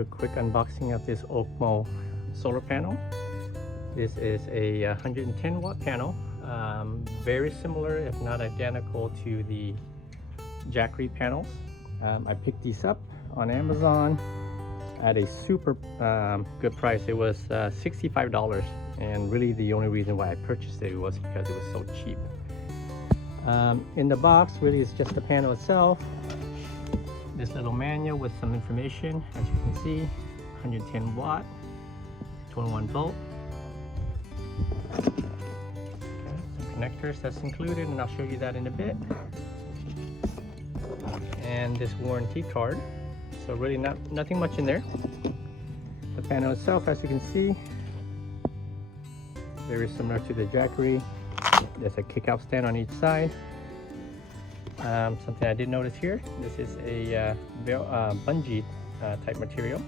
you a quick unboxing of this OKMO solar panel. This is a 110 watt panel, very similar if not identical to the Jackery panels. I picked these up on Amazon at a super good price. It was $65, and really the only reason why I purchased it was because it was so cheap. In the box, really it's just the panel itself, this little manual with some information. As you can see, 110 watt, 21 volt. Okay, some connectors that's included, and I'll show you that in a bit. And this warranty card. So really nothing much in there. The panel itself, as you can see, very similar to the Jackery. There's a kick-out stand on each side. Something I did notice here, this is a bungee type material.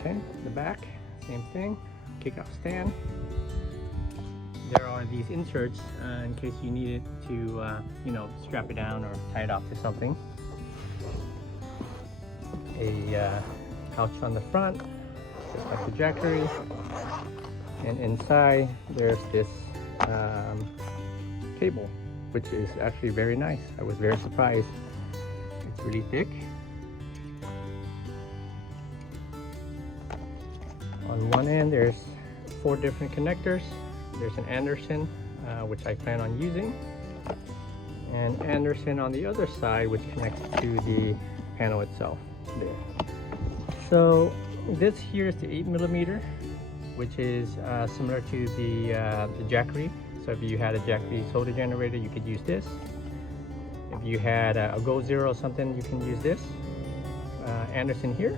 Okay, the back, same thing, kick-out stand. There are these inserts in case you need it to, strap it down or tie it off to something. A pouch on the front, just like the Jackery. And inside, there's this cable, which is actually very nice. I was very surprised. It's really thick. On one end, there's 4 different connectors. There's an Anderson, which I plan on using, and Anderson on the other side, which connects to the panel itself there. So this here is the 8mm, which is similar to the Jackery. So if you had a Jackery solar generator, you could use this. If you had a Go Zero or something, you can use this Anderson here.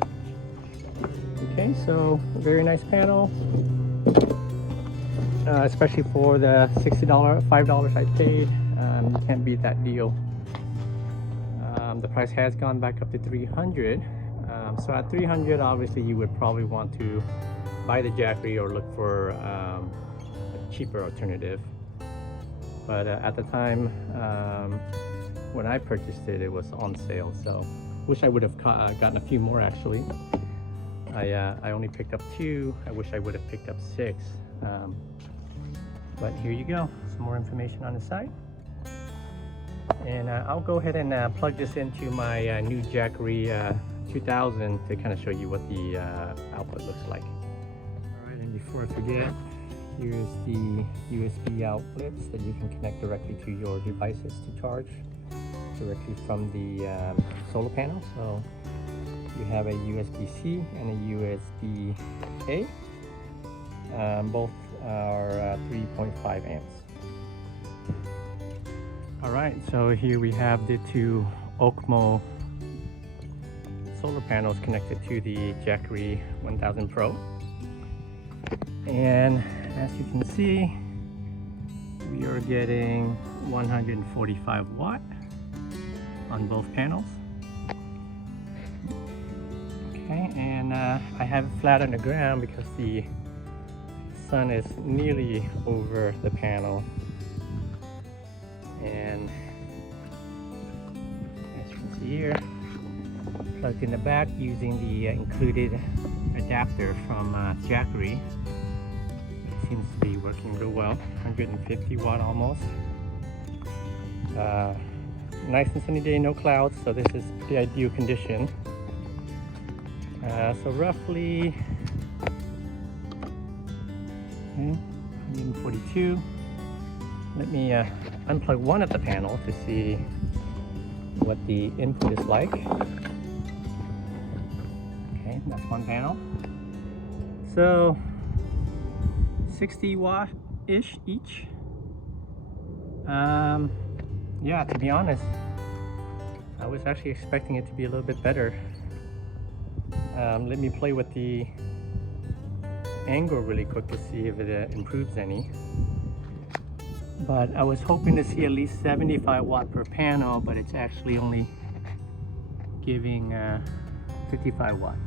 Okay, so very nice panel, especially for the $5 I paid. You can't beat that deal. The price has gone back up to $300. So at $300, obviously you would probably want to buy the Jackery or look for a cheaper alternative. But at the time when I purchased it, it was on sale. So wish I would have gotten a few more actually. I only picked up 2. I wish I would have picked up 6. But here you go, some more information on the side. And I'll go ahead and plug this into my new Jackery 2000 to kind of show you what the output looks like. All right, and before I forget, here's the USB outlets that you can connect directly to your devices to charge directly from the solar panel. So you have a USB-C and a USB-A. Both are 3.5 amps. All right, so here we have the 2 OKMO solar panels connected to the Jackery 1000 Pro. And as you can see, we are getting 145 watt on both panels. Okay, and I have it flat on the ground because the sun is nearly over the panel. And as you can see here, plugged in the back using the included adapter from Jackery. It seems to be working real well, 150 watt almost. Nice and sunny day, no clouds, so this is the ideal condition. So roughly 142. Let me unplug one of the panel to see what the input is like. Okay, that's one panel. So 60 watt-ish each. Yeah, to be honest, I was actually expecting it to be a little bit better. Let me play with the angle really quick to see if it improves any. But I was hoping to see at least 75 watt per panel, but it's actually only giving 55 watt.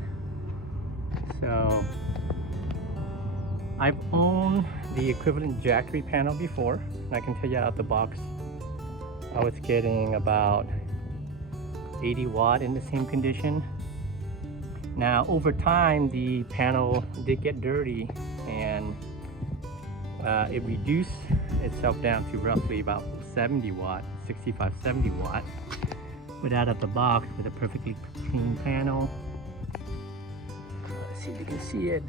So I've owned the equivalent Jackery panel before, and I can tell you out the box I was getting about 80 watt in the same condition. Now over time the panel did get dirty, and it reduced itself down to roughly about 70 watt, 65, 70 watt. But out of the box with a perfectly clean panel. Let's see if you can see it.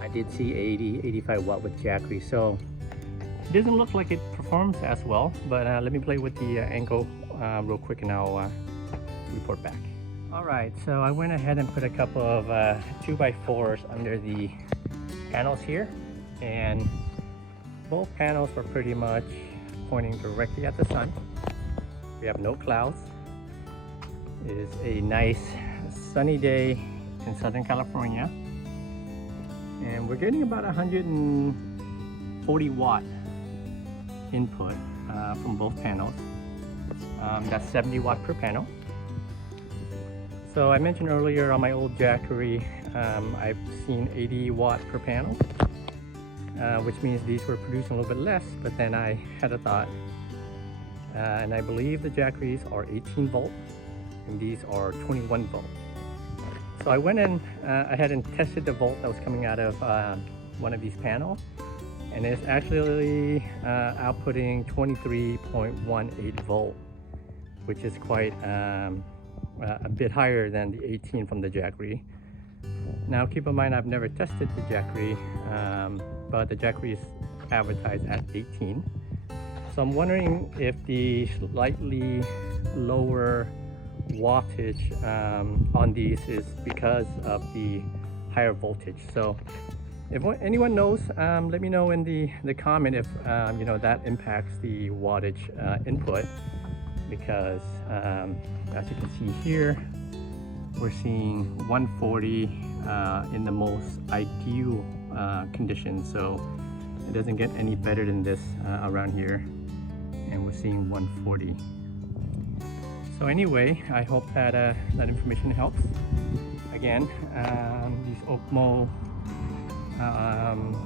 I did see 80, 85 watt with Jackery, so it doesn't look like it performs as well, but let me play with the angle real quick and I'll report back. Alright, so I went ahead and put a couple of 2x4s under the panels here, and both panels were pretty much pointing directly at the sun. We have no clouds. It is a nice sunny day in Southern California, and we're getting about 140 watt input from both panels. That's 70 watt per panel. So I mentioned earlier on my old Jackery, I've seen 80 watt per panel, which means these were producing a little bit less, but then I had a thought, and I believe the Jackeries are 18 volt and these are 21 volt. So I went in ahead and tested the volt that was coming out of one of these panels, and it's actually outputting 23.18 volt, which is quite a bit higher than the 18 from the Jackery. Now keep in mind, I've never tested the Jackery, but the Jackery is advertised at 18. So I'm wondering if the slightly lower wattage on these is because of the higher voltage. So if anyone knows, let me know in the comment if you know, that impacts the wattage input, because as you can see here, we're seeing 140 in the most ideal conditions. So it doesn't get any better than this around here, and we're seeing 140. So anyway, I hope that that information helps. Again, these OKMO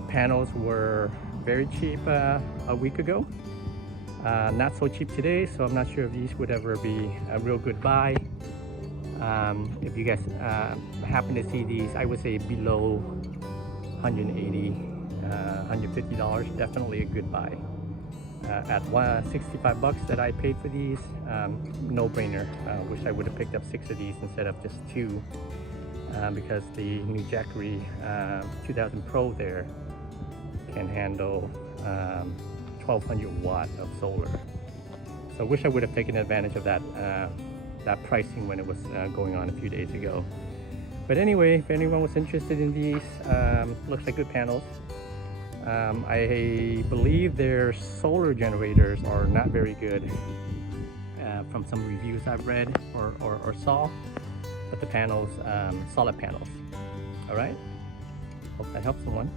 panels were very cheap a week ago. Not so cheap today, so I'm not sure if these would ever be a real good buy. If you guys happen to see these, I would say below $180, $150, definitely a good buy. At 65 bucks that I paid for these, no-brainer. Wish I would have picked up 6 of these instead of just 2, because the new Jackery 2000 Pro there can handle 1200 watt of solar. So I wish I would have taken advantage of that that pricing when it was going on a few days ago. But anyway, if anyone was interested in these, looks like good panels. I believe their solar generators are not very good from some reviews I've read or saw, but the panels, solid panels. All right, hope that helps someone.